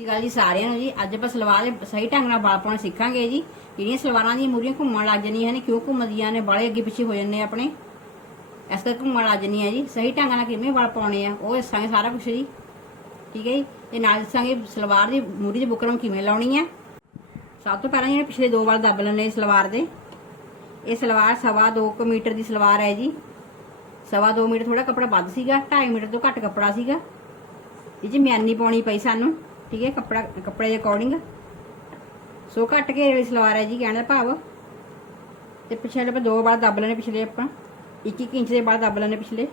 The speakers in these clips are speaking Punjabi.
ਸਤਿ ਸ਼੍ਰੀ ਅਕਾਲ ਜੀ ਸਾਰਿਆਂ ਨੂੰ ਜੀ। ਅੱਜ ਆਪਾਂ ਸਲਵਾਰ ਦੇ ਸਹੀ ਢੰਗ ਨਾਲ ਵਾਲ ਪਾਉਣਾ ਸਿੱਖਾਂਗੇ ਜੀ। ਜਿਹੜੀਆਂ ਸਲਵਾਰਾਂ ਦੀਆਂ ਮੂਰੀਆਂ ਘੁੰਮਣ ਲੱਗ ਜਾਂਦੀਆਂ ਨੇ, ਕਿਉਂ ਘੁੰਮਦੀਆਂ ਨੇ ਬਾਲੇ ਅੱਗੇ ਪਿੱਛੇ ਹੋ ਜਾਂਦੇ ਨੇ ਆਪਣੇ। ਇਸ ਕਰਕੇ ਘੁੰਮਣ ਲੱਗ ਜਾਂਦੀਆਂ ਜੀ। ਸਹੀ ਢੰਗ ਨਾਲ ਕਿਵੇਂ ਵਾਲ ਪਾਉਣੇ ਆ, ਉਹ ਦੱਸਾਂਗੇ ਸਾਰਾ ਕੁਝ ਜੀ। ਠੀਕ ਹੈ ਜੀ? ਤੇ ਨਾਲ ਦੱਸਾਂਗੇ ਸਲਵਾਰ ਦੀ ਮੂਰੀ ਦੀ ਬੁਕਰਮ ਕਿਵੇਂ ਲਾਉਣੀ ਆ। ਸਭ ਤੋਂ ਪਹਿਲਾਂ ਜਿਹੜੇ ਪਿਛਲੇ ਦੋ ਵਾਰ ਦੱਬ ਲੈਣੇ ਸਲਵਾਰ ਦੇ। ਇਹ ਸਲਵਾਰ ਸਵਾ ਦੋ ਕੁ ਮੀਟਰ ਦੀ ਸਲਵਾਰ ਹੈ ਜੀ। ਸਵਾ ਦੋ ਮੀਟਰ ਥੋੜਾ ਕੱਪੜਾ ਵੱਧ ਸੀਗਾ 2.5 ਮੀਟਰ ਤੋਂ ਘੱਟ ਕੱਪੜਾ ਸੀਗਾ। ਇਹ ਜੀ ਮਿਆਨੀ ਪਾਉਣੀ ਪਈ ਸਾਨੂੰ। ਠੀਕ ਹੈ ਕੱਪੜਾ, ਕੱਪੜੇ ਦੇ ਅਕੋਰਡਿੰਗ ਸੋ ਘੱਟ ਕੇ ਵਾਲੀ ਸਲਵਾਰ ਹੈ ਜੀ, ਕਹਿਣ ਦਾ ਭਾਵ। ਤੇ ਪਿਛਲੇ ਆਪਾਂ ਦੋ ਵਾਰ ਦੱਬ ਲੈਣੇ ਪਿਛਲੇ ਆਪਾਂ। 1 1 ਇੰਚ ਦੇ ਬਾਅਦ ਦੱਬ ਲੈਣੇ ਪਿਛਲੇ।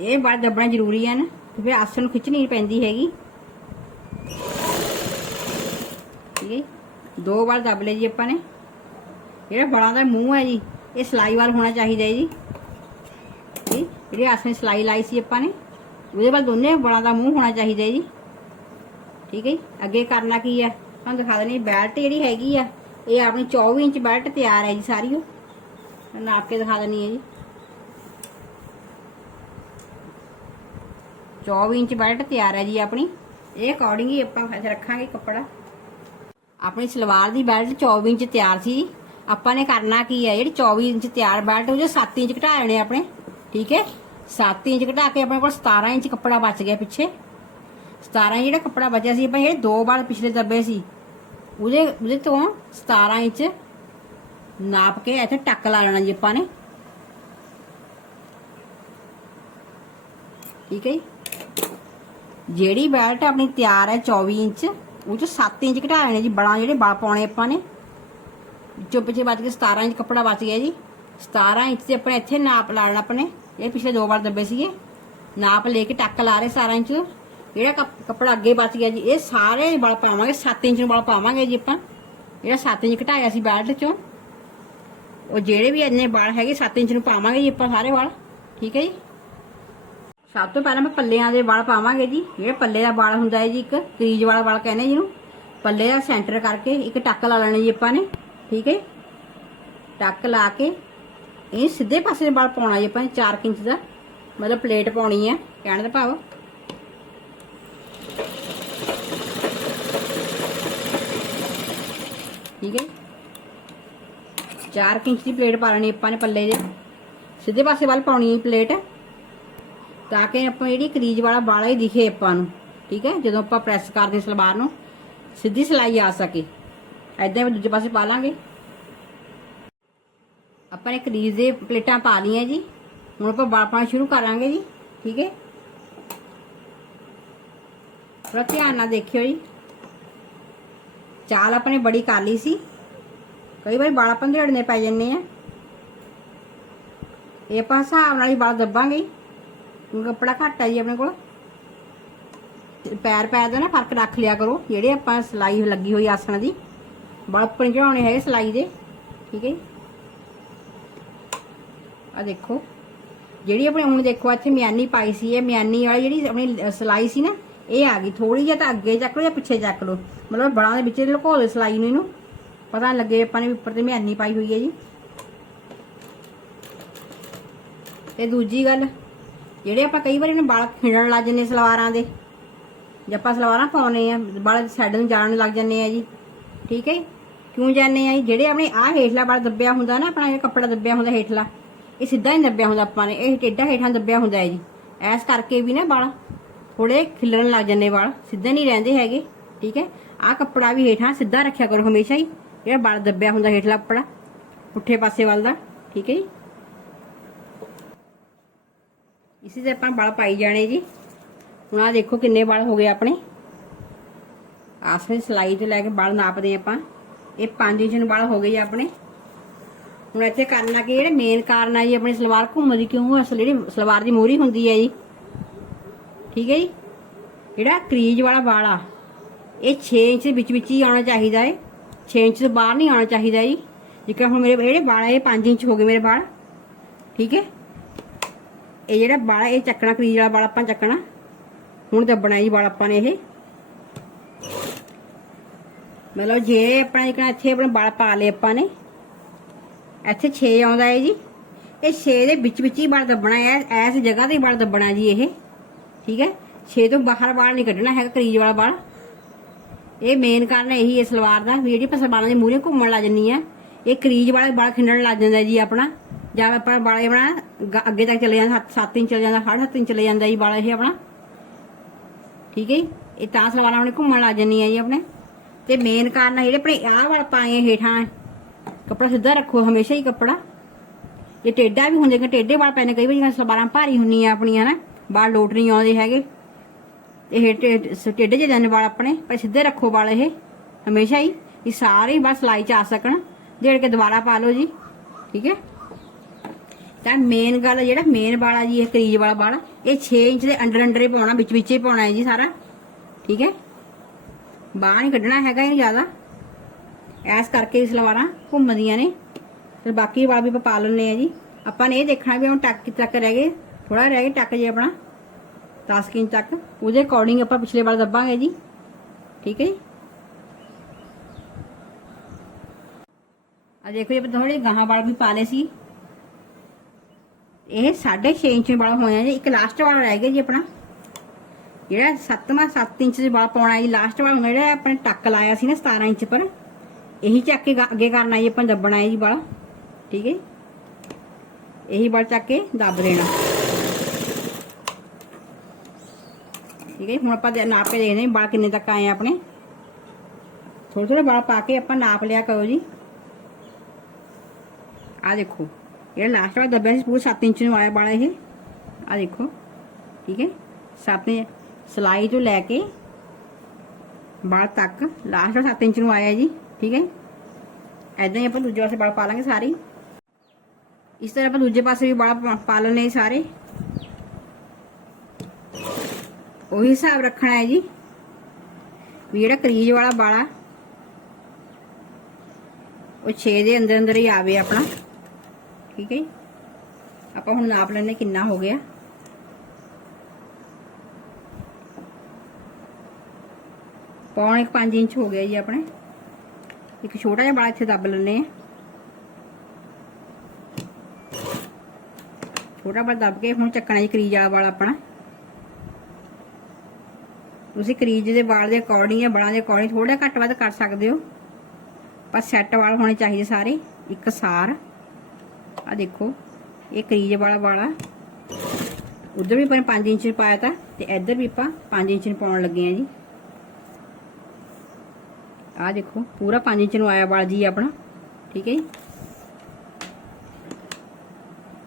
ਇਹ ਬਾਅਦ ਦੱਬਣਾ ਜ਼ਰੂਰੀ ਹੈ ਨਾ ਕਿਉਂਕਿ ਆਸਣ ਨੂੰ ਖਿੱਚਣੀ ਪੈਂਦੀ ਹੈਗੀ। ਠੀਕ ਹੈ ਜੀ? ਦੋ ਵਾਰ ਦੱਬ ਲਏ ਜੀ ਆਪਾਂ ਨੇ। ਜਿਹੜਾ ਬਲਾਂ ਦਾ ਮੂੰਹ ਹੈ ਜੀ, ਇਹ ਸਲਾਈ ਵਾਲ ਹੋਣਾ ਚਾਹੀਦਾ ਹੈ ਜੀ। ਜੀ? ਜਿਹੜੀ ਆਸਨ ਸਲਾਈ ਲਾਈ ਸੀ ਆਪਾਂ ਨੇ। ਉਹਦੇ ਵੱਲ ਦੋਨੇ ਬਲਾਂ ਦਾ ਮੂੰਹ ਹੋਣਾ ਚਾਹੀਦਾ ਜੀ। ਠੀਕ ਹੈ ਜੀ? ਅੱਗੇ ਕਰਨਾ ਕੀ ਹੈ ਤੁਹਾਨੂੰ ਦਿਖਾ ਦਿੰਦੀ ਬੈਲਟ ਜਿਹੜੀ ਹੈਗੀ ਆ, ਇਹ ਆਪਣੀ 24 ਇੰਚ ਬੈਲਟ ਤਿਆਰ ਹੈ ਜੀ ਸਾਰੀ ਉਹ। ਮੈਂ ਨਾਪ ਕੇ ਦਿਖਾ ਦਿੰਦੀ ਹੈ ਜੀ। 24 ਇੰਚ ਬੈਲਟ ਤਿਆਰ ਹੈ ਜੀ ਆਪਣੀ। ਇਹ ਅਕੋਰਡਿੰਗ ਹੀ ਆਪਾਂ ਰੱਖਾਂਗੇ ਕੱਪੜਾ। ਆਪਣੀ ਸਲਵਾਰ ਦੀ ਬੈਲਟ 24 ਇੰਚ ਤਿਆਰ ਸੀ ਜੀ। ਆਪਾਂ ਨੇ ਕਰਨਾ ਕੀ ਹੈ ਜਿਹੜੀ 24 ਇੰਚ ਤਿਆਰ ਬੈਲਟ ਉਹ ਜੋ 7 ਇੰਚ ਘਟਾ ਲੈਣੇ ਆਪਣੇ। ਠੀਕ ਹੈ? 7 ਇੰਚ ਘਟਾ ਕੇ ਆਪਣੇ ਕੋਲ 17 ਇੰਚ ਕੱਪੜਾ ਬਚ ਗਿਆ ਪਿੱਛੇ। 17 ਜਿਹੜਾ ਕੱਪੜਾ ਬਚਿਆ ਸੀ, ਆਪਾਂ ਜਿਹੜੇ ਦੋ ਵਾਰ ਪਿਛਲੇ ਦੱਬੇ ਸੀ। ਉਹਦੇ ਉਹਦੇ ਤੋਂ 17 ਇੰਚ ਨਾਪ ਕੇ ਇੱਥੇ ਟੱਕ ਲਾ ਲੈਣਾ ਜੀ ਆਪਾਂ ਨੇ। ਠੀਕ ਹੈ ਜੀ? ਜਿਹੜੀ ਬੈਲਟ ਆਪਣੀ ਤਿਆਰ ਹੈ 24 ਇੰਚ, ਉਹ ਚ 7 ਇੰਚ ਘਟਾ ਲੈਣੇ ਜੀ ਬੜਾ ਜਿਹੜੇ ਬਲ ਪਾਉਣੇ ਆਪਾਂ ਨੇ। ਵਿੱਚੋਂ ਪਿੱਛੇ ਬਚ ਕੇ 17 ਇੰਚ ਕੱਪੜਾ ਬਚ ਗਿਆ ਜੀ। 17 ਇੰਚ ਤੇ ਆਪਣੇ ਇੱਥੇ ਨਾਪ ਲਾ ਲੈਣਾ ਆਪਣੇ ਇਹ ਪਿਛਲੇ ਦੋ ਵਾਰ ਦੱਬੇ ਸੀਗੇ। ਨਾਪ ਲੈ ਕੇ ਟੱਕ ਲਾ ਰਹੇ 17 ਇੰਚ ਜਿਹੜਾ ਕੱਪ- ਕੱਪੜਾ ਅੱਗੇ ਬਚ ਗਿਆ ਜੀ, ਇਹ ਸਾਰੇ ਬਲ ਪਾਵਾਂਗੇ 7 ਇੰਚ ਨੂੰ ਬਲ ਪਾਵਾਂਗੇ ਜੀ ਆਪਾਂ। ਜਿਹੜਾ 7 ਇੰਚ ਘਟਾਇਆ ਸੀ ਬੈਲਟ ਚੋਂ, ਉਹ ਜਿਹੜੇ ਵੀ ਇੰਨੇ ਵਾਲ ਹੈਗੇ 7 ਇੰਚ ਨੂੰ ਪਾਵਾਂਗੇ ਜੀ ਆਪਾਂ ਸਾਰੇ ਵਾਲ ਠੀਕ ਹੈ ਜੀ? ਸਭ ਤੋਂ ਪਹਿਲਾਂ ਮੈਂ ਪੱਲਿਆਂ ਦੇ ਵਾਲ ਪਾਵਾਂਗੇ ਜੀ। ਜਿਹੜੇ ਪੱਲੇ ਦਾ ਵਾਲ ਹੁੰਦਾ ਹੈ ਜੀ, ਇੱਕ ਕਰੀਜ ਵਾਲਾ ਵਾਲ ਕਹਿੰਦੇ ਜਿਹਨੂੰ। ਪੱਲੇ ਦਾ ਸੈਂਟਰ ਕਰਕੇ ਇੱਕ ਟੱਕ ਲਾ ਲੈਣਾ ਜੀ ਆਪਾਂ ਨੇ। ਠੀਕ ਹੈ ਟੱਕ ਲਾ ਕੇ ਇਹ ਸਿੱਧੇ ਪਾਸੇ ਦੇ ਵਾਲ ਪਾਉਣਾ ਜੀ ਆਪਾਂ ਨੇ 4 ਇੰਚ ਦਾ। ਮਤਲਬ ਪਲੇਟ ਪਾਉਣੀ ਹੈ, ਕਹਿਣ ਦਾ ਭਾਵ। ਠੀਕ ਹੈ 4 ਇੰਚ ਦੀ ਪਲੇਟ ਪਾ ਲੈਣੀ ਆਪਾਂ ਨੇ ਪੱਲੇ ਦੇ। ਸਿੱਧੇ ਪਾਸੇ ਵੱਲ ਪਾਉਣੀ ਹੈ ਪਲੇਟ, ਤਾਂ ਕਿ ਆਪਾਂ ਜਿਹੜੀ ਕਰੀਜ ਵਾਲਾ ਵਾਲਾ ਹੀ ਦਿਖੇ ਆਪਾਂ ਨੂੰ। ਠੀਕ ਹੈ, ਜਦੋਂ ਆਪਾਂ ਪ੍ਰੈਸ ਕਰਦੇ ਸਲਵਾਰ ਨੂੰ, ਸਿੱਧੀ ਸਿਲਾਈ ਆ ਸਕੇ। ਐਦਾਂ ਵੀ ਦੂਜੇ ਪਾਸੇ ਪਾ ਲਾਂਗੇ। ਆਪਾਂ ਨੇ ਕਰੀਜ ਦੇ ਪਲੇਟਾਂ ਪਾ ਲਈਆਂ ਜੀ। ਹੁਣ ਆਪਾਂ ਬਾਲ ਪਾਉਣਾ ਸ਼ੁਰੂ ਕਰਾਂਗੇ ਜੀ, ਠੀਕ ਹੈ? ਥੋੜਾ ਧਿਆਨ ਨਾਲ ਦੇਖਿਓ ਜੀ। ਚਾਲ ਆਪਾਂ ਨੇ ਬੜੀ ਕਰ ਲਈ ਸੀ। ਕਈ ਵਾਰੀ ਬਾਲ ਆਪਾਂ ਢੇੜਨੇ ਪੈ ਜੰਨੇ ਆ। ਇਹ ਆਪਾਂ ਹਿਸਾਬ ਨਾਲ ਹੀ ਵਾਲ ਦੱਬਾਂਗੇ ਜੀ। ਕੱਪੜਾ ਘੱਟ ਆ ਜੀ ਆਪਣੇ ਕੋਲ। ਪੈਰ ਪੈਰ ਦਾ ਨਾ ਫ਼ਰਕ ਰੱਖ ਲਿਆ ਕਰੋ। ਜਿਹੜੇ ਆਪਾਂ ਸਲਾਈ ਲੱਗੀ ਹੋਈ ਆਸਣ ਦੀ। ਵਾਲ ਉੱਪਰ ਨੀ ਹੈਗੇ ਸਲਾਈ ਦੇ। ਠੀਕ ਹੈ ਜੀ? ਆ ਦੇਖੋ। ਜਿਹੜੀ ਆਪਣੀ ਹੁਣ ਦੇਖੋ, ਇੱਥੇ ਮਿਆਨੀ ਪਾਈ ਸੀ, ਇਹ ਮਿਆਨੀ ਵਾਲੀ ਜਿਹੜੀ ਆਪਣੀ ਸਲਾਈ ਸੀ ਨਾ, ਇਹ ਆ ਗਈ। ਥੋੜੀ ਜਿਹੀ ਤਾਂ ਅੱਗੇ ਚੱਕ ਲਓ ਜਾਂ ਪਿੱਛੇ ਚੱਕ ਲਓ। ਮਤਲਬ ਬੜਾਂ ਦੇ ਵਿੱਚ ਲੁਕੋ ਦਿਓ ਸਲਾਈ ਨੂੰ ਇਹਨੂੰ। ਪਤਾ ਨੀ ਲੱਗੇ ਆਪਾਂ ਨੇ ਉੱਪਰ ਤੇ ਮਿਆਨੀ ਪਾਈ ਹੋਈ ਹੈ ਜੀ। ਤੇ ਦੂਜੀ ਗੱਲ, ਜਿਹੜੇ ਆਪਾਂ ਕਈ ਵਾਰੀ ਨੇ ਵਾਲ ਖਿੰਡਣ ਲੱਗ ਜੰਨੇ ਸਲਵਾਰਾਂ ਦੇ। ਜੇ ਆਪਾਂ ਸਲਵਾਰਾਂ ਪਾਉਨੇ ਆ ਵਾਲ ਸਾਈਡ ਨੂੰ ਜਾਣ ਲੱਗ ਜੰਨੇ ਆ ਜੀ। ਠੀਕ ਹੈ ਕਿਉਂ ਜਾਂਦੇ ਆ ਜੀ? ਜਿਹੜੇ ਆਪਣੇ ਆਹ ਹੇਠਲਾ ਵਾਲ ਦੱਬਿਆ ਹੁੰਦਾ ਨਾ, ਆਪਣਾ ਇਹ ਕੱਪੜਾ ਦੱਬਿਆ ਹੁੰਦਾ ਹੇਠਲਾ। ਇਹ ਸਿੱਧਾ ਹੀ ਦੱਬਿਆ ਹੁੰਦਾ ਆਪਾਂ ਨੇ, ਇਹ ਟੇਢਾ ਹੇਠਾਂ ਦੱਬਿਆ ਹੁੰਦਾ ਹੈ ਜੀ। ਐਸ ਕਰਕੇ ਵੀ ਨਾ ਵਾਲ ਥੋੜੇ ਖਿਲਣ ਲੱਗ ਜਾਂਦੇ ਵਾਲ, ਸਿੱਧੇ ਨਹੀਂ ਰਹਿੰਦੇ ਹੈਗੇ, ਠੀਕ ਹੈ? ਆਹ ਕੱਪੜਾ ਵੀ ਹੇਠਾਂ ਸਿੱਧਾ ਰੱਖਿਆ ਕਰੋ ਹਮੇਸ਼ਾ ਹੀ, ਜਿਹੜਾ ਵਾਲ ਦੱਬਿਆ ਹੁੰਦਾ ਹੇਠਲਾ ਕੱਪੜਾ, ਪੁੱਠੇ ਪਾਸੇ ਵੱਲ ਦਾ, ਠੀਕ ਹੈ ਜੀ? ਇਸੇ ਤੇ ਆਪਾਂ ਵਾਲ ਪਾਈ ਜਾਣੇ ਜੀ। ਹੁਣ ਆ ਦੇਖੋ ਕਿੰਨੇ ਵਾਲ ਹੋ ਗਏ ਆਪਣੇ। ਆਸਰੇ ਸਲਾਈ ਤੋਂ ਲੈ ਕੇ ਵਾਲ ਨਾਪਦੇ ਆਪਾਂ। ਇਹ 5 ਇੰਚ ਨੂੰ ਵਾਲ ਹੋ ਗਏ ਜੀ ਆਪਣੇ। ਹੁਣ ਇੱਥੇ ਕਰਨਾ ਕਿ ਜਿਹੜੇ ਮੇਨ ਕਾਰਨ ਆ ਜੀ, ਆਪਣੀ ਸਲਵਾਰ ਘੁੰਮਦੀ ਕਿਉਂ ਅਸਲ ਜਿਹੜੀ ਸਲਵਾਰ ਦੀ ਮੋਰੀ ਹੁੰਦੀ ਹੈ ਜੀ। ਠੀਕ ਹੈ ਜੀ? ਜਿਹੜਾ ਕਰੀਜ ਵਾਲਾ ਵਾਲ ਆ, ਇਹ 6 ਇੰਚ ਦੇ ਵਿੱਚ ਵਿੱਚ ਹੀ ਆਉਣਾ ਚਾਹੀਦਾ ਹੈ 6 ਇੰਚ ਤੋਂ ਬਾਹਰ ਨਹੀਂ ਆਉਣਾ ਚਾਹੀਦਾ ਜੀ। ਜਿੱਕਾ ਹੁਣ ਮੇਰੇ ਜਿਹੜੇ ਵਾਲ ਆ, ਇਹ 5 ਇੰਚ ਹੋ ਗਏ ਮੇਰੇ ਵਾਲ। ਠੀਕ ਹੈ ਇਹ ਜਿਹੜਾ ਵਾਲ ਇਹ ਚੱਕਣਾ, ਕਰੀਜ ਵਾਲਾ ਵਾਲ ਆਪਾਂ ਚੱਕਣਾ। ਹੁਣ ਦੱਬਣਾ ਜੀ ਵਾਲ ਆਪਾਂ ਨੇ ਇਹ। ਮਤਲਬ ਜੇ ਆਪਣਾ ਇੱਕ ਇੱਥੇ ਆਪਣਾ ਵਾਲ ਪਾ ਲਏ ਆਪਾਂ ਨੇ ਇੱਥੇ 6 ਆਉਂਦਾ ਹੈ ਜੀ। ਇਹ 6 ਦੇ ਵਿੱਚ ਵਿੱਚ ਹੀ ਵਾਲ ਦੱਬਣਾ ਹੈ ਇਸ ਜਗ੍ਹਾ ਤੇ ਹੀ ਵਾਲ ਦੱਬਣਾ ਜੀ ਇਹ। ਠੀਕ ਹੈ ਛੇ ਤੋਂ ਬਾਹਰ ਵਾਲ ਨਹੀਂ ਕੱਢਣਾ ਹੈਗਾ, ਕਰੀਜ ਵਾਲਾ ਵਾਲ ਇਹ ਮੇਨ ਕਾਰਨ ਇਹੀ ਹੈ ਸਲਵਾਰ ਦਾ। ਵੀ ਜਿਹੜੀ ਆਪਾਂ ਸਲਵਾਰਾਂ ਦੇ ਮੂਹਰੇ ਘੁੰਮਣ ਲੱਗ ਜੰਨੀ ਆ। ਇਹ ਕਰੀਜ ਵਾਲਾ ਵਾਲ ਖਿੰਡਣ ਲੱਗ ਜਾਂਦਾ ਜੀ ਆਪਣਾ। ਜਾਂ ਆਪਾਂ ਵਾਲੇ ਆਪਣਾ ਅੱਗੇ ਤੱਕ ਚਲੇ ਜਾਂਦਾ 7 ਇੰਚ ਚਲੇ ਜਾਂਦਾ 7.5 ਇੰਚ ਚਲੇ ਜਾਂਦਾ ਜੀ ਬਾਲ ਇਹ ਆਪਣਾ। ਠੀਕ ਹੈ ਜੀ? ਇਹ ਤਾਂ ਸਲਵਾਰਾਂ ਆਪਣੇ ਘੁੰਮਣ ਲੱਗ ਜੰਨੀ ਆ ਜੀ ਆਪਣੇ। ਤੇ ਮੇਨ ਕਾਰਨ ਜਿਹੜੇ ਆਪਣੇ ਆਹ ਵਾਲ ਪਾਏ ਹੇਠਾਂ। ਕੱਪੜਾ ਸਿੱਧਾ ਰੱਖੋ, ਹਮੇਸ਼ਾ ਹੀ ਕੱਪੜਾ। ਜੇ ਟੇਡਾ ਵੀ ਹੁੰਦੇ ਕਿ ਟੇਡੇ ਵਾਲ ਪੈਣੇ ਕਈ ਵਾਰੀ ਜਿਵੇਂ ਸਲਵਾਰਾਂ ਭਾਰੀ ਹੁੰਦੀਆਂ ਆਪਣੀਆਂ ਨਾ, ਵਾਲ ਲੋਟ ਨਹੀਂ ਆਉਂਦੇ ਹੈਗੇ। ਇਹ ਟੇ- ਸ- ਟੇਢੇ ਜਿਹੇ ਜਾਂਦੇ ਵਾਲ ਆਪਣੇ, ਪਰ ਸਿੱਧੇ ਰੱਖੋ ਵਾਲ ਇਹ, ਹਮੇਸ਼ਾ ਹੀ। ਇਹ ਸਾਰੇ ਹੀ ਬਸ ਸਿਲਾਈ ਚ ਆ ਸਕਣ ਜਿਹੜੇ ਕੇ ਦੁਬਾਰਾ ਪਾ ਲਓ ਜੀ, ਠੀਕ ਹੈ? ਤਾਂ ਮੇਨ ਗੱਲ ਜਿਹੜਾ ਮੇਨ ਵਾਲਾ ਜੀ, ਇਹ ਕਰੀਜ ਵਾਲਾ ਵਾਲ, ਇਹ 6 ਇੰਚ ਦੇ ਅੰਡਰ ਅੰਡਰ ਹੀ ਪਾਉਣਾ, ਵਿੱਚ ਵਿੱਚ ਹੀ ਪਾਉਣਾ ਹੈ ਜੀ ਸਾਰਾ, ਠੀਕ ਹੈ? ਬਾਹਰ ਨਹੀਂ ਕੱਢਣਾ ਹੈਗਾ ਇਹ ਜ਼ਿਆਦਾ। ਐਸ ਕਰਕੇ ਇਹ ਸਲਵਾਰਾਂ ਘੁੰਮਦੀਆਂ ਨੇ। ਤੇ ਬਾਕੀ ਵਾਲ ਵੀ ਆਪਾਂ ਪਾ ਲੈਣੇ ਆ ਜੀ। ਆਪਾਂ ਨੇ ਇਹ ਦੇਖਣਾ ਵੀ ਹੁਣ ਟੱਕ ਕਿੱਥੇ ਤੱਕ ਰਹਿ ਗਏ। ਥੋੜਾ ਰਹਿ ਗਿਆ ਟੱਕ ਜੇ ਆਪਣਾ। 10 ਇੰਚ ਤੱਕ। ਉਹਦੇ ਅਕੋਰਡਿੰਗ ਆਪਾਂ ਪਿਛਲੇ ਵਾਰ ਦੱਬਾਂਗੇ ਜੀ। ਠੀਕ ਹੈ ਜੀ? ਆ ਦੇਖੋ ਇਹ ਥੋੜੇ ਗਾਹਾਂ ਵਾਲ ਵੀ ਪਾ ਲਏ ਸੀ। ਇਹ 6.5 ਇੰਚ ਵਾਲ ਹੋਇਆ ਜੀ। ਇੱਕ ਲਾਸਟ ਵਾਲ ਰਹਿ ਗਿਆ ਜੀ ਆਪਣਾ। ਜਿਹੜਾ 7ਵਾਂ 7 ਇੰਚ ਦੇ ਵਾਲ ਪਾਉਣਾ ਜੀ। ਲਾਸਟ ਵਾਲ ਜਿਹੜਾ ਆਪਣੇ ਟੱਕ ਲਾਇਆ ਸੀ ਨਾ 17 ਇੰਚ ਪਰ। ਇਹੀ ਚੱਕ ਕੇ ਗਾ- ਅੱਗੇ ਕਰਨਾ ਜੀ ਆਪਾਂ ਦੱਬਣਾ ਹੈ ਜੀ ਵਾਲ ਠੀਕ ਹੈ ਇਹੀ ਵਾਲ ਚੱਕ ਕੇ ਦੱਬ ਦੇਣਾ ਠੀਕ ਹੈ ਜੀ, ਹੁਣ ਆਪਾਂ ਦੇ- ਨਾਪ ਕੇ ਦੇਖਦੇ ਹਾਂ ਵਾਲ ਕਿੰਨੇ ਤੱਕ ਆਏ ਆ ਆਪਣੇ ਥੋੜੇ ਥੋੜੇ ਵਾਲ ਪਾ ਕੇ ਆਪਾਂ ਨਾਪ ਲਿਆ ਕਰੋ ਜੀ ਆ ਦੇਖੋ ਇਹ ਲਾਸਟ ਵਾਲਾ ਦੱਬਿਆ ਸੀ ਪੂਰਾ 7 ਇੰਚ ਨੂੰ ਆਇਆ ਵਾਲਾ ਇਹ ਆ ਦੇਖੋ ਠੀਕ ਹੈ 7 ਸਲਾਈ ਤੋਂ ਲੈ ਕੇ ਬਾਲ ਤੱਕ ਲਾਸਟ 7 ਇੰਚ ਨੂੰ ਆਇਆ ਜੀ ਠੀਕ ਹੈ ਐਦਾਂ ਹੀ ਆਪਾਂ ਦੂਜੇ ਪਾਸੇ ਵਾਲ ਪਾ ਲਾਂਗੇ ਸਾਰੇ ਹੀ। ਇਸ ਤਰ੍ਹਾਂ ਆਪਾਂ ਦੂਜੇ ਪਾਸੇ ਵੀ ਵਾਲ ਪਾ- ਪਾ ਲੈਣੇ ਸਾਰੇ ਉਹੀ ਹਿਸਾਬ ਰੱਖਣਾ ਹੈ ਜੀ ਵੀ ਜਿਹੜਾ ਕਰੀਜ ਵਾਲਾ ਵਾਲਾ ਉਹ 6 ਦੇ ਅੰਦਰ ਅੰਦਰ ਹੀ ਆਵੇ ਆਪਣਾ ਠੀਕ ਹੈ ਜੀ ਆਪਾਂ ਹੁਣ ਨਾਪ ਲੈਣੇ ਕਿੰਨਾ ਹੋ ਗਿਆ ਪੌਣ 5 ਇੰਚ ਹੋ ਗਿਆ ਜੀ ਆਪਣੇ ਇੱਕ ਛੋਟਾ ਜਿਹਾ ਵਾਲਾ ਇੱਥੇ ਦੱਬ ਲੈਣੇ ਆ ਛੋਟਾ ਵਾਲਾ ਦੱਬ ਕੇ ਹੁਣ ਚੱਕਣਾ ਜੀ ਕਰੀਜ ਵਾਲਾ ਵਾਲ ਆਪਣਾ। ਤੁਸੀਂ ਕਰੀਜ ਦੇ ਵਾਲ ਦੇ ਅਕੋਰਡਿੰਗ ਜਾਂ ਬਲਾਂ ਦੇ ਅਕੋਰਡਿੰਗ ਥੋੜਾ ਘੱਟ ਵੱਧ ਕਰ ਸਕਦੇ ਹੋ। ਪਰ ਸੈੱਟ ਵਾਲ ਹੋਣੇ ਚਾਹੀਦੇ ਸਾਰੇ, ਇੱਕ ਸਾਰ। ਆ ਦੇਖੋ, ਇਹ ਕਰੀਜ ਵਾਲਾ ਵਾਲਾ ਉਧਰ ਵੀ ਆਪਾਂ 5 ਇੰਚ ਪਾਇਆ ਤਾਂ ਤੇ ਇੱਧਰ ਵੀ ਆਪਾਂ 5 ਇੰਚ ਨੂੰ ਪਾਉਣ ਲੱਗੇ ਆ ਜੀ। ਆ ਦੇਖੋ, ਪੂਰਾ 5 ਇੰਚ ਨੂੰ ਆਇਆ ਵਾਲ ਜੀ ਆਪਣਾ, ਠੀਕ ਹੈ ਜੀ?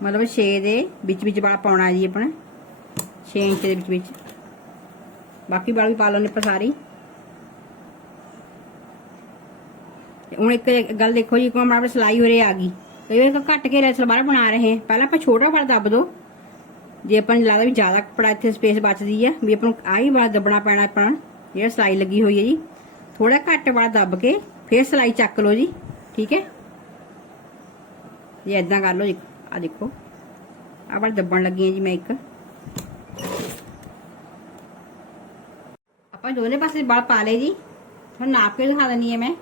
ਮਤਲਬ 6 ਦੇ ਵਿੱਚ ਵਿੱਚ ਵਾਲ ਪਾਉਣਾ ਜੀ ਆਪਣਾ 6 ਇੰਚ ਦੇ ਵਿੱਚ ਵਿੱਚ। ਬਾਕੀ ਵਾਲ ਵੀ ਪਾ ਲੈਣੇ ਆਪਾਂ ਸਾਰੇ। ਤੇ ਹੁਣ ਇੱਕ ਗੱਲ ਦੇਖੋ ਜੀ ਕੋਮ ਆਪਣੀ ਸਲਾਈ ਉਰੇ ਆ ਗਈ। ਕਈ ਵਾਰ ਘੱਟ ਕੇ ਸਲਵਾਰ ਬਣਾ ਰਹੇ ਹਾਂ। ਪਹਿਲਾਂ ਆਪਾਂ ਛੋਟਾ ਵਾਲ ਦੱਬ ਦੋ। ਜੇ ਆਪਾਂ ਨੂੰ ਲੱਗਦਾ ਵੀ ਜ਼ਿਆਦਾ ਕੱਪੜਾ ਇੱਥੇ ਸਪੇਸ ਬਚਦੀ ਹੈ ਵੀ ਆਪਾਂ ਨੂੰ ਆਹੀ ਵਾਲਾ ਦੱਬਣਾ ਪੈਣਾ ਆਪਣਾ ਜਿਹੜਾ ਸਲਾਈ ਲੱਗੀ ਹੋਈ ਹੈ ਜੀ। ਥੋੜਾ ਘੱਟ ਵਾਲਾ ਦੱਬ ਕੇ ਫਿਰ ਸਲਾਈ ਚੱਕ ਲਓ ਜੀ ਠੀਕ ਹੈ ਇਹ ਇਦਾਂ ਕਰ ਲਓ ਜੀ ਆ ਦੇਖੋ ਆ ਵਾਲ ਦੱਬਣ ਲੱਗੀ ਹਾਂ ਜੀ ਮੈਂ ਇੱਕ ਆਪਾਂ ਦੋਨੇ ਪਾਸੇ ਵਾਲ ਪਾ ਲਏ ਜੀ ਹੁਣ ਨਾਪ ਕੇ ਦਿਖਾ ਦਿੰਨੀ ਹੈ ਮੈਂ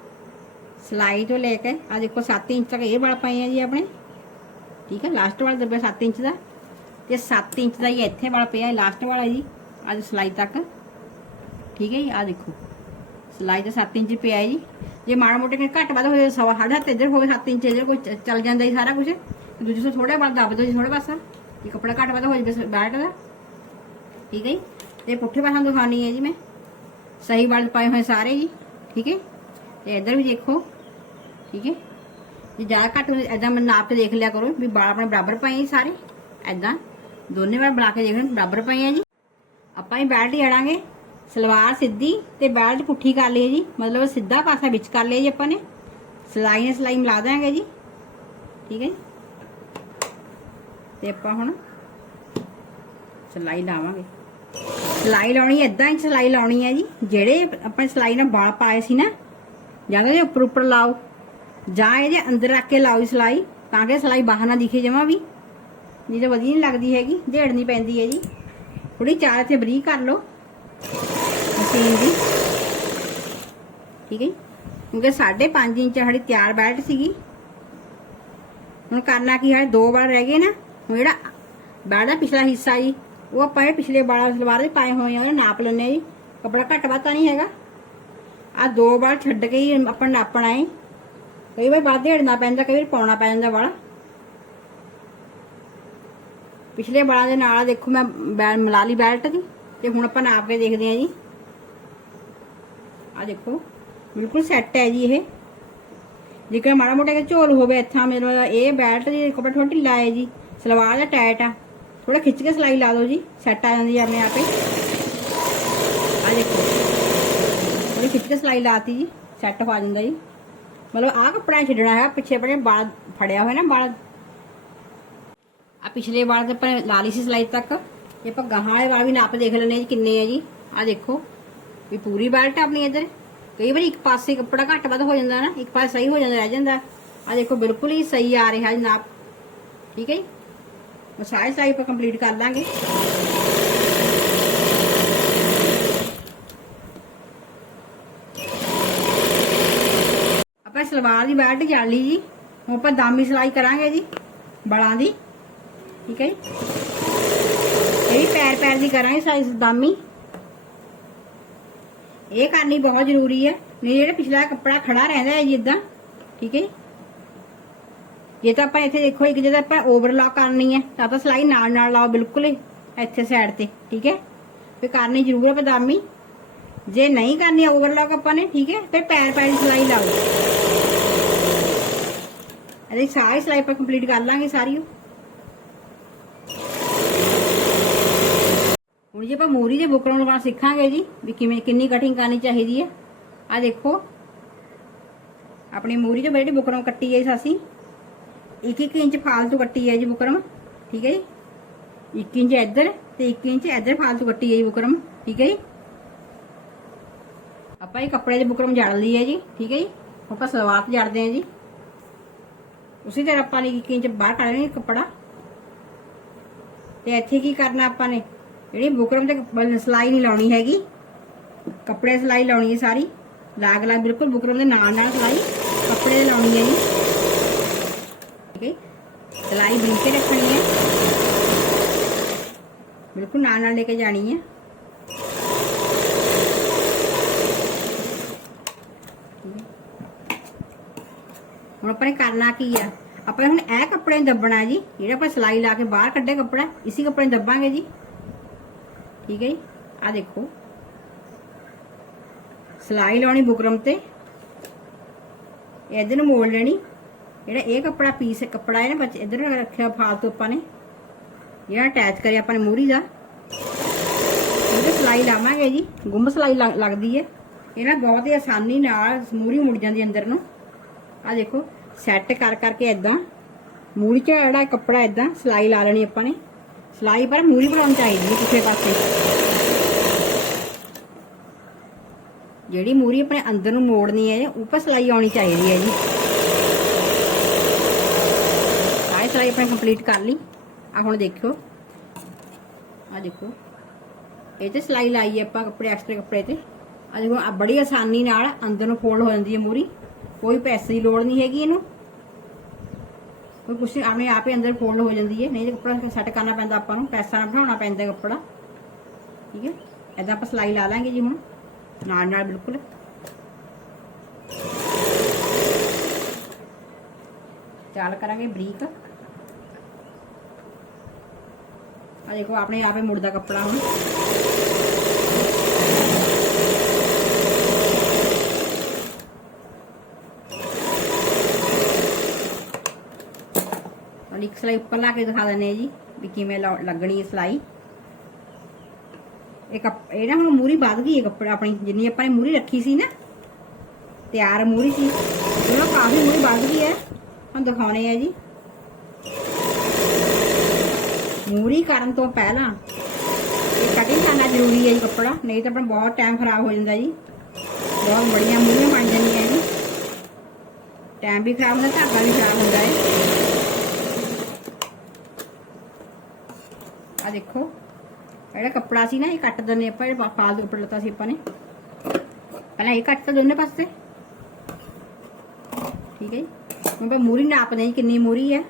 ਸਲਾਈ ਤੋਂ ਲੈ ਕੇ ਆ ਦੇਖੋ 7 ਇੰਚ ਤੱਕ ਇਹ ਵਾਲ ਪਾਏ ਆ ਜੀ ਆਪਣੇ ਠੀਕ ਹੈ ਲਾਸਟ ਵਾਲਾ ਦੱਬਿਆ 7 ਇੰਚ ਦਾ ਤੇ 7 ਇੰਚ ਦਾ ਹੀ ਇੱਥੇ ਵਾਲ ਪਿਆ ਲਾਸਟ ਵਾਲਾ ਜੀ ਅੱਜ ਸਲਾਈ ਤੱਕ ਠੀਕ ਹੈ ਜੀ ਆ ਦੇਖੋ ਸਲਾਈ ਤੇ 7 ਇੰਚ ਪਿਆ ਹੈ ਜੀ ਜੇ ਮਾੜਾ ਮੋਟੇ ਕਿ ਘੱਟ ਵੱਧ ਹੋਏ ਸਵਾ ਸਾਢੇ ਹੱਥ ਇੱਧਰ ਹੋਵੇ 7 ਇੰਚ ਇੱਧਰ ਕੋਈ ਚ- ਚੱਲ ਜਾਂਦਾ ਜੀ ਸਾਰਾ ਕੁਝ ਦੂਜੇ ਤੋਂ ਥੋੜਾ ਵਾਲ ਦੱਬ ਦਿਓ ਜੀ ਥੋੜਾ ਪਾਸਾ ਇਹ ਕੱਪੜਾ ਘੱਟ ਵੱਧ ਹੋ ਜਾਵੇ ਬੈਠ ਦਾ ਠੀਕ ਹੈ ਜੀ ਤੇ ਪੁੱਠੇ ਪਾਸਾਂ ਨੂੰ ਦਿਖਾਉਣੀ ਹੈ ਜੀ ਮੈਂ ਸਹੀ ਵਾਲ ਪਾਏ ਹੋਏ ਸਾਰੇ ਜੀ ਠੀਕ ਹੈ ਤੇ ਇੱਧਰ ਵੀ ਦੇਖੋ ਠੀਕ ਹੈ ਜੇ ਜ਼ਿਆਦਾ ਘੱਟ ਐਦਾਂ ਮੈਂ ਨਾਪ ਕੇ ਦੇਖ ਲਿਆ ਕਰੋ ਵੀ ਵਾਲ ਆਪਣੇ ਬਰਾਬਰ ਪਏ ਜੀ ਸਾਰੇ ਐਦਾਂ ਦੋਨੇ ਵਾਰ ਬਣਾ ਕੇ ਦੇਖਣ ਬਰਾਬਰ ਪਏ ਆ ਜੀ ਆਪਾਂ ਇਹ ਬੈਲਟ ਜੜਾਂਗੇ ਸਲਵਾਰ ਸਿੱਧੀ ਤੇ ਬੈਲਟ ਪੁੱਠੀ ਕਰ ਲਈ ਜੀ। ਮਤਲਬ ਸਿੱਧਾ ਪਾਸਾ ਵਿੱਚ ਕਰ ਲਿਆ ਜੀ ਆਪਾਂ ਨੇ। ਸਲਾਈ ਨਾਲ ਸਲਾਈ ਮਿਲਾ ਦਾਂਗੇ ਜੀ। ਠੀਕ ਹੈ ਜੀ। ਤੇ ਆਪਾਂ ਹੁਣ ਸਲਾਈ ਲਾਵਾਂਗੇ। ਸਲਾਈ ਲਾਉਣੀ ਐਦਾਂ ਹੀ ਸਲਾਈ ਲਾਉਣੀ ਹੈ ਜੀ। ਜਿਹੜੇ ਆਪਾਂ ਸਲਾਈ ਨਾਲ ਬਾਲ ਪਾਏ ਸੀ ਨਾ ਜਾਂ ਇਹਦੇ ਉੱਪਰ ਉੱਪਰ ਲਾਓ, ਜਾਂ ਇਹਦੇ ਅੰਦਰ ਰੱਖ ਕੇ ਲਾਓ ਜੀ ਸਲਾਈ, ਤਾਂ ਕਿ ਸਲਾਈ ਬਾਹਰ ਨਾ ਦਿਖੇ ਜਮਾ ਵੀ। ਨਹੀਂ ਤਾਂ ਵਧੀਆ ਨਹੀਂ ਲੱਗਦੀ ਹੈਗੀ ਢੇੜਨੀ ਪੈਂਦੀ ਹੈ ਜੀ। ਥੋੜੀ ਚਾਰ ਇੱਥੇ ਬਰੀਕ ਕਰ ਲਓ। ਮਸ਼ੀਨ ਦੀ ਠੀਕ ਹੈ ਜੀ? ਕਿਉਂਕਿ 5.5 ਇੰਚ ਸਾਡੀ ਤਿਆਰ ਬੈਲਟ ਸੀਗੀ। ਹੁਣ ਕਰਨਾ ਕੀ ਹੈ, ਦੋ ਵਾਰ ਰਹਿ ਗਏ ਨਾ। ਹੁਣ ਜਿਹੜਾ ਬੈਲਟ ਦਾ ਪਿਛਲਾ ਹਿੱਸਾ ਜੀ, ਉਹ ਆਪਾਂ ਇਹ ਪਿਛਲੇ ਵਾਲਾ ਸਲਵਾਰ ਦੇ ਪਾਏ ਹੋਏ ਆ ਉਹ ਨਾਪ ਲੈਣੇ ਜੀ। ਕੱਪੜਾ ਘੱਟ ਵੱਧ ਤਾਂ ਨਹੀਂ ਹੈਗਾ। ਆ ਦੋ ਵਾਰ ਛੱਡ ਕੇ ਹੀ ਆਪਾਂ ਨਾਪਣਾ ਹੈ ਕਈ ਵਾਰ ਵੱਧ ਢੇੜਨਾ ਪੈਂਦਾ, ਕਈ ਵਾਰ ਪਾਉਣਾ ਪੈ ਜਾਂਦਾ ਵਾਲਾ। ਪਿਛਲੇ ਵਾਲਾਂ ਦੇ ਨਾਲ ਦੇਖੋ ਮੈਂ ਬੈਲ ਮਿਲਾ ਲਈ ਬੈਲਟ ਦੀ। ਤੇ ਹੁਣ ਆਪਾਂ ਨਾਪ ਕੇ ਦੇਖਦੇ ਹਾਂ ਜੀ। ਆ ਦੇਖੋ, ਬਿਲਕੁਲ ਸੈੱਟ ਹੈ ਜੀ ਇਹ। ਜੇਕਰ ਮਾੜਾ ਮੋਟਾ ਕਿ ਝੋਲ ਹੋਵੇ ਇੱਥਾਂ ਮੇਰਾ ਇਹ ਬੈਲਟ ਦੀ ਕੱਪੜਾ ਥੋੜਾ ਢਿੱਲਾ ਹੈ ਜੀ। ਸਲਵਾਰ ਦਾ ਟਾਈਟ ਆ। ਥੋੜਾ ਖਿੱਚ ਕੇ ਸਲਾਈ ਲਾ ਦਿਓ ਜੀ। ਸੈੱਟ ਆ ਜਾਂਦੀ ਹੈ ਆਪਣੇ ਆਪੇ। ਆ ਦੇਖੋ। ਥੋੜੀ ਖਿੱਚ ਕੇ ਸਲਾਈ ਲਾਤੀ ਜੀ। ਸੈੱਟ ਹੋ ਜਾਂਦਾ ਜੀ। ਮਤਲਬ ਆਹ ਕੱਪੜਾ ਛੱਡਣਾ ਹੈ। ਪਿੱਛੇ ਆਪਣੇ ਬਾਲ ਫੜਿਆ ਹੋਇਆ ਨਾ ਬਾਲ ਆ ਪਿਛਲੇ ਵਾਲ ਤੇ ਆਪਾਂ ਲਾ ਲਈ ਸੀ ਸਲਾਈ ਤੱਕ। ਇਹ ਆਪਾਂ ਗਾਹਾਂ ਵਾਲੇ ਵਾਲ ਵੀ ਨਾਪ ਦੇਖ ਲੈਣੇ ਜੀ ਕਿੰਨੇ ਆ ਜੀ। ਆ ਦੇਖੋ, ਵੀ ਪੂਰੀ ਬੈਲਟ ਆ ਆਪਣੀ ਇੱਧਰ। ਕਈ ਵਾਰੀ ਇੱਕ ਪਾਸੇ ਕੱਪੜਾ ਘੱਟ ਵੱਧ ਹੋ ਜਾਂਦਾ ਨਾ, ਇੱਕ ਪਾਸੇ ਸਹੀ ਹੋ ਜਾਂਦਾ, ਰਹਿ ਜਾਂਦਾ। ਆ ਦੇਖੋ, ਬਿਲਕੁਲ ਹੀ ਸਹੀ ਆ ਰਿਹਾ ਜੀ ਨਾਪ। ਠੀਕ ਹੈ ਜੀ? ਉਹ ਸਾਰੇ ਸਲਾਈ ਆਪਾਂ ਕੰਪਲੀਟ ਕਰ ਲਾਂਗੇ। ਆਪਾਂ ਸਲਵਾਰ ਦੀ ਬੈਲਟ ਚੱਲ ਲਈ ਜੀ। ਹੁਣ ਆਪਾਂ ਦਾਮੀ ਸਿਲਾਈ ਕਰਾਂਗੇ ਜੀ, ਬਲਾਂ ਦੀ। ਠੀਕ ਹੈ ਜੀ? ਇਹ ਵੀ ਪੈਰ ਪੈਰ ਦੀ ਕਰਾਂਗੇ ਸਾਈਜ਼ ਦਾਮੀ ਇਹ ਕਰਨੀ ਬਹੁਤ ਜ਼ਰੂਰੀ ਹੈ ਨਹੀਂ ਜਿਹੜਾ ਪਿਛਲਾ ਕੱਪੜਾ ਖੜਾ ਰਹਿੰਦਾ ਹੈ ਜੀ ਇਦਾਂ, ਠੀਕ ਹੈ ਜੀ? ਜੇ ਤਾਂ ਆਪਾਂ ਇੱਥੇ ਦੇਖੋ, ਇੱਕ ਜਦ ਆਪਾਂ ਓਵਰਲੌਕ ਕਰਨੀ ਹੈ, ਤਾਂ ਆਪਾਂ ਸਲਾਈ ਨਾਲ ਨਾਲ ਲਾਓ, ਬਿਲਕੁਲ ਹੀ, ਇੱਥੇ ਸਾਈਡ ਤੇ, ਠੀਕ ਹੈ? ਫਿਰ ਕਰਨੀ ਜ਼ਰੂਰ ਹੈ ਬਦਾਮੀ। ਜੇ ਨਹੀਂ ਕਰਨੀ ਓਵਰਲੌਕ ਆਪਾਂ ਨੇ, ਠੀਕ ਹੈ? ਫਿਰ ਪੈਰ ਪੈਰ ਦੀ ਸਲਾਈ ਲਾਓ। ਇਹਦੀ ਸਾਰੀ ਸਲਾਈ ਆਪਾਂ ਕੰਪਲੀਟ ਕਰ ਲਾਂਗੇ ਸਾਰੀ ਓ। ਹੁਣ ਜੇ ਆਪਾਂ ਮੂਰੀ ਦੇ ਬੁਕਰਮ ਲਗਾਉਣਾ ਸਿੱਖਾਂਗੇ ਜੀ, ਵੀ ਕਿਵੇਂ, ਕਿੰਨੀ ਕਟਿੰਗ ਕਰਨੀ ਚਾਹੀਦੀ ਹੈ। ਆ ਦੇਖੋ। ਆਪਣੀ ਮੂਰੀ ਤੋਂ ਜਿਹੜੀ ਬੁਕਰਮ ਕੱਟੀ ਹੈ ਅਸੀਂ ਇੱਕ ਇੱਕ ਇੰਚ ਫਾਲਤੂ ਕੱਟੀ ਹੈ ਜੀ ਬੁਕਰਮ ਠੀਕ ਹੈ ਜੀ। 1 ਇੰਚ ਇੱਧਰ ਤੇ 1 ਇੰਚ ਇੱਧਰ ਫਾਲਤੂ ਕੱਟੀ ਹੈ ਜੀ ਬੁਕਰਮ ਠੀਕ ਹੈ ਜੀ। ਆਪਾਂ ਇਹ ਕੱਪੜੇ ਦੇ ਬੁਕਰਮ ਜੜ ਲਈ ਹੈ ਜੀ, ਠੀਕ ਹੈ ਜੀ। ਹੁਣ ਆਪਾਂ ਸਲਵਾਰ ਤੇ ਜੜਦੇ ਹਾਂ ਜੀ। ਉਸੇ ਤਰ੍ਹਾਂ ਆਪਾਂ ਨੇ 1 ਇੰਚ ਬਾਹਰ ਕੱਢ ਲੈਣਾ ਕੱਪੜਾ। ਤੇ ਇੱਥੇ ਕੀ ਕਰਨਾ ਆਪਾਂ ਨੇ? ਜਿਹੜੀ ਬੁਕਰਮ ਤੇ ਬ- ਸਿਲਾਈ ਨਹੀਂ ਲਾਉਣੀ ਹੈਗੀ। ਕੱਪੜੇ ਸਿਲਾਈ ਲਾਉਣੀ ਹੈ ਸਾਰੀ। ਲਾਗ ਲਾਗ ਬਿਲਕੁਲ ਬੁਕਰਮ ਦੇ ਨਾਲ ਨਾਲ ਸਿਲਾਈ, ਕੱਪੜੇ ਲਾਉਣੀ ਹੈ ਜੀ। ਠੀਕ ਹੈ ਸਿਲਾਈ ਬਣ ਕੇ ਰੱਖਣੀ ਹੈ। ਬਿਲਕੁਲ ਨਾਲ ਨਾਲ ਲੈ ਕੇ ਜਾਣੀ ਹੈ। ਹੁਣ ਆਪਾਂ ਨੇ ਕਰਨਾ ਕੀ ਆ? ਆਪਾਂ ਹੁਣ ਇਹ ਕੱਪੜੇ ਦੱਬਣਾ ਜੀ। ਜਿਹੜਾ ਆਪਾਂ ਸਿਲਾਈ ਲਾ ਕੇ ਬਾਹਰ ਕੱਢਿਆ ਕੱਪੜਾ, ਇਸੇ ਕੱਪੜੇ ਦੱਬਾਂਗੇ ਜੀ। ਠੀਕ ਹੈ ਜੀ ਆ ਦੇਖੋ ਸਿਲਾਈ ਲਾਉਣੀ ਬੁਕਰਮ ਤੇ ਇਧਰ ਨੂੰ ਮੋੜ ਲੈਣੀ ਜਿਹੜਾ ਇਹ ਕੱਪੜਾ ਪੀਸ ਕੱਪੜਾ ਹੈ ਨਾ ਬੱਚ ਇਧਰ ਰੱਖਿਆ ਫਾਲਤੂ ਆਪਾਂ ਨੇ ਜਿਹੜਾ ਅਟੈਚ ਕਰਿਆ ਆਪਾਂ ਨੇ ਮੂਰੀ ਦਾ ਉਹਦੇ ਸਿਲਾਈ ਲਾਵਾਂਗੇ ਜੀ ਗੁੰਮ ਸਿਲਾਈ ਲੱਗਦੀ ਹੈ ਇਹ ਨਾ ਬਹੁਤ ਹੀ ਆਸਾਨੀ ਨਾਲ ਮੂਰੀ ਮੁੜ ਜਾਂਦੀ ਅੰਦਰ ਨੂੰ ਆ ਦੇਖੋ ਸੈੱਟ ਕਰ ਕਰਕੇ ਇਦਾਂ ਮੂਰੀ 'ਚ ਜਿਹੜਾ ਕੱਪੜਾ ਇਦਾਂ ਸਿਲਾਈ ਲਾ ਲੈਣੀ ਆਪਾਂ ਨੇ ਸਿਲਾਈ ਪਰ ਮੂਰੀ ਬਣਾਉਣੀ ਚਾਹੀਦੀ ਹੈ ਕਿਸੇ ਪਾਸੇ। ਜਿਹੜੀ ਮੂਰੀ ਆਪਣੇ ਅੰਦਰ ਨੂੰ ਮੋੜਨੀ ਹੈ, ਉੱਪਰ ਸਿਲਾਈ ਆਉਣੀ ਚਾਹੀਦੀ ਹੈ ਜੀ। ਸਾਰੀ ਸਿਲਾਈ ਆਪਣੇ ਕੰਪਲੀਟ ਕਰ ਲਈ। ਆ ਹੁਣ ਦੇਖਿਓ। ਆ ਦੇਖੋ। ਇਹ ਤੇ ਸਿਲਾਈ ਲਾਈ ਹੈ ਆਪਾਂ ਕੱਪੜੇ ਐਕਸਟਰਾ ਕੱਪੜੇ ਤੇ। ਆ ਦੇਖੋ ਆ ਬੜੀ ਆਸਾਨੀ ਨਾਲ ਅੰਦਰ ਨੂੰ ਫੋਲਡ ਹੋ ਜਾਂਦੀ ਹੈ ਮੂਰੀ। ਕੋਈ ਪੈਸੇ ਦੀ ਲੋੜ ਨਹੀਂ ਹੈਗੀ ਇਹਨੂੰ। ਕੋਈ ਕੁਛ ਨੀ, ਆਪਣੇ ਆਪ ਹੀ ਅੰਦਰ ਫੋਲਡ ਹੋ ਜਾਂਦੀ ਹੈ ਨਹੀਂ ਤਾਂ ਕੱਪੜਾ ਸੈੱਟ ਕਰਨਾ ਪੈਂਦਾ ਆਪਾਂ ਨੂੰ ਪੈਸਾ ਨਾਲ ਬਣਾਉਣਾ ਪੈਂਦਾ ਕੱਪੜਾ। ਠੀਕ ਹੈ ਐਦਾਂ ਆਪਾਂ ਸਿਲਾਈ ਲਾ ਲਾਂਗੇ ਜੀ ਹੁਣ। ਨਾਲ ਨਾਲ ਬਿਲਕੁਲ। ਚਾਲ ਕਰਾਂਗੇ ਬਰੀਕ। ਆ ਦੇਖੋ ਆਪਣੇ ਆਪੇ ਮੁੜਦਾ ਕੱਪੜਾ ਹੁਣ। ਹੁਣ ਇੱਕ ਸਲਾਈ ਉੱਪਰ ਲਾ ਕੇ ਦਿਖਾ ਦਿੰਦੇ ਆ ਜੀ ਵੀ ਕਿਵੇਂ ਲਾ- ਲੱਗਣੀ ਹੈ ਸਲਾਈ। ਇਹ ਕੱਪ ਇਹ ਨਾ ਹੁਣ ਮੂਰੀ ਵੱਧ ਗਈ ਹੈ ਕੱਪੜਾ, ਆਪਣੀ ਜਿੰਨੀ ਆਪਾਂ ਨੇ ਮੂਰੀ ਰੱਖੀ ਸੀ ਨਾ, ਤਿਆਰ ਮੂਰੀ ਸੀ ਚਲੋ ਕਾਫੀ ਮੂਰੀ ਵੱਧ ਗਈ ਹੈ। ਹੁਣ ਦਿਖਾਉਣੇ ਆ ਜੀ। ਮੂਰੀ ਕਰਨ ਤੋਂ ਪਹਿਲਾਂ ਇਹ ਕਟਿੰਗ ਕਰਨਾ ਜ਼ਰੂਰੀ ਹੈ ਜੀ ਕੱਪੜਾ, ਨਹੀਂ ਤਾਂ ਆਪਣਾ ਬਹੁਤ ਟਾਈਮ ਖਰਾਬ ਹੋ ਜਾਂਦਾ ਜੀ। ਬਹੁਤ ਬੜੀਆਂ ਮੂਰੀਆਂ ਬਣ ਜਾਂਦੀਆਂ ਜੀ। ਟਾਈਮ ਵੀ ਖਰਾਬ ਹੁੰਦਾ, ਧਾਗਾ ਵੀ ਖਰਾਬ ਹੁੰਦਾ ਹੈ। ਦੇਖੋ। ਜਿਹੜਾ ਕੱਪੜਾ ਸੀ ਨਾ, ਇਹ ਕੱਟ ਦਿੰਨੇ ਆਪਾਂ, ਇਹ ਫਾਲ ਦੇ ਉੱਪਰ ਲੱਤਾ ਸੀ ਆਪਾਂ ਨੇ। ਪਹਿਲਾਂ ਇਹ ਕੱਟ ਤਾ ਦੋਨੇ ਪਾਸੇ। ਠੀਕ ਹੈ ਜੀ। ਹੁਣ ਆਪਾਂ ਮੂਰੀ ਨਾਪਦੇ ਹਾਂ ਜੀ, ਕਿੰਨੀ ਮੂਰੀ ਹੈ।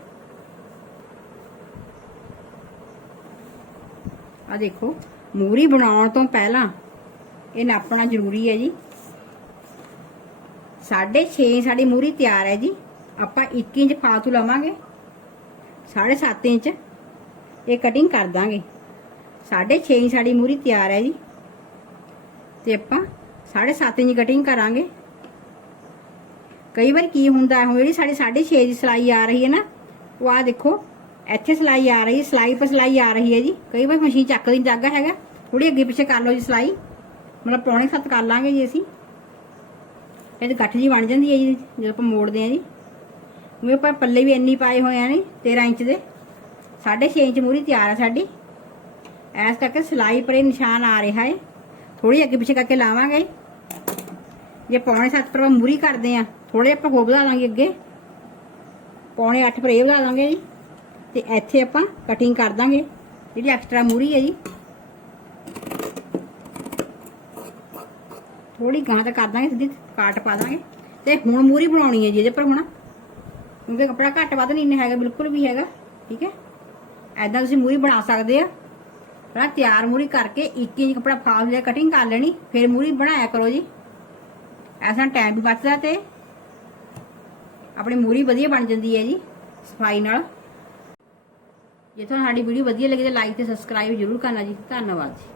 ਆ ਦੇਖੋ, ਮੂਰੀ ਬਣਾਉਣ ਤੋਂ ਪਹਿਲਾਂ ਇਹ ਨਾਪਣਾ ਜ਼ਰੂਰੀ ਹੈ ਜੀ। 6.5 ਸਾਡੀ ਮੂਰੀ ਤਿਆਰ ਹੈ ਜੀ। ਆਪਾਂ 1 ਇੰਚ ਫਾਲਤੂ ਲਵਾਂਗੇ। 7.5 ਇੰਚ। ਇਹ ਕਟਿੰਗ ਕਰ ਦਾਂਗੇ। 6.5 ਇੰਚ ਸਾਡੀ ਮੂਰੀ ਤਿਆਰ ਹੈ ਜੀ। ਤੇ ਆਪਾਂ 7.5 ਇੰਚ ਕਟਿੰਗ ਕਰਾਂਗੇ। ਕਈ ਵਾਰ ਕੀ ਹੁੰਦਾ ਹੈ, ਹੁਣ ਜਿਹੜੀ ਸਾਡੀ 6.5 ਦੀ ਸਿਲਾਈ ਆ ਰਹੀ ਹੈ ਨਾ, ਉਹ ਆ ਦੇਖੋ, ਇੱਥੇ ਸਿਲਾਈ ਆ ਰਹੀ ਹੈ ਸਿਲਾਈ ਪਰ ਸਿਲਾਈ ਆ ਰਹੀ ਹੈ ਜੀ। ਕਈ ਵਾਰ ਮਸ਼ੀਨ ਚੱਕਦੀ ਨਹੀਂ ਜਾਗਾ ਹੈਗਾ ਥੋੜੀ ਅੱਗੇ ਪਿੱਛੇ ਕਰ ਲਓ ਜੀ ਸਿਲਾਈ। ਮਤਲਬ ਪੌਣੇ ਸੱਤ ਕਰ ਲਾਂਗੇ ਜੀ ਅਸੀਂ। ਇਹ ਗੱਠ ਜੀ ਬਣ ਜਾਂਦੀ ਹੈ ਜੀ, ਜਦੋਂ ਆਪਾਂ ਮੋੜਦੇ ਆ ਜੀ। ਮੇਰੇ ਆਪਾਂ ਪੱਲੇ ਵੀ ਇੰਨੀ ਪਾਏ ਹੋਏ ਆ ਨੇ 13 ਇੰਚ ਦੇ। 6.5 ਇੰਚ ਮੂਰੀ ਤਿਆਰ ਹੈ ਸਾਡੀ ਐਸ ਕਰਕੇ ਸਿਲਾਈ ਪਰ ਇਹ ਨਿਸ਼ਾਨ ਆ ਰਿਹਾ ਹੈ ਥੋੜੀ ਅੱਗੇ ਪਿੱਛੇ ਕਰਕੇ ਲਾਵਾਂਗੇ ਜੇ ਪੌਣੇ 7 ਪਰ ਮੂਰੀ ਕਰਦੇ ਆ ਥੋੜੇ ਆਪਾਂ ਹੋਰ ਵਧਾ ਲਾਂਗੇ ਅੱਗੇ ਪੌਣੇ 8 ਪਰ ਇਹ ਵਧਾ ਲਾਂਗੇ ਜੀ ਤੇ ਇੱਥੇ ਆਪਾਂ ਕਟਿੰਗ ਕਰ ਦਾਂਗੇ ਜਿਹੜੀ ਐਕਸਟਰਾ ਮੂਰੀ ਹੈ ਜੀ ਥੋੜੀ ਗਾਂ ਤਾਂ ਕਰ ਦਾਂਗੇ ਸਿੱਧੀ ਕਾਟ ਪਾ ਦਾਂਗੇ ਤੇ ਹੁਣ ਮੂਰੀ ਬਣਾਉਣੀ ਹੈ ਜੀ ਇਹਦੇ ਪਰ ਹੁਣ ਕਿਉਂਕਿ ਕੱਪੜਾ ਘੱਟ ਵੱਧ ਨਹੀਂ ਹੈਗਾ ਬਿਲਕੁਲ ਵੀ ਹੈਗਾ ਠੀਕ ਹੈ ਐਦਾਂ ਤੁਸੀਂ ਮੂਰੀ ਬਣਾ ਸਕਦੇ ਆ। ਪਹਿਲਾਂ ਤਿਆਰ ਮੂਰੀ ਕਰਕੇ 1 ਇੰਚ ਕੱਪੜਾ ਫਾਸ ਜਿਹਾ ਕਟਿੰਗ ਕਰ ਲੈਣੀ, ਫਿਰ ਮੂਰੀ ਬਣਾਇਆ ਕਰੋ ਜੀ। ਐਸਾ ਟਾਈਮ ਵੀ ਬਚਦਾ ਤੇ ਆਪਣੀ ਮੂਰੀ ਵਧੀਆ ਬਣ ਜਾਂਦੀ ਹੈ ਜੀ, ਸਫ਼ਾਈ ਨਾਲ। ਜੇ ਤੁਹਾਨੂੰ ਸਾਡੀ ਵੀਡੀਓ ਵਧੀਆ ਲੱਗੇ ਤਾਂ ਲਾਈਕ ਤੇ ਸਬਸਕ੍ਰਾਈਬ ਜ਼ਰੂਰ ਕਰਨਾ ਜੀ। ਧੰਨਵਾਦ ਜੀ।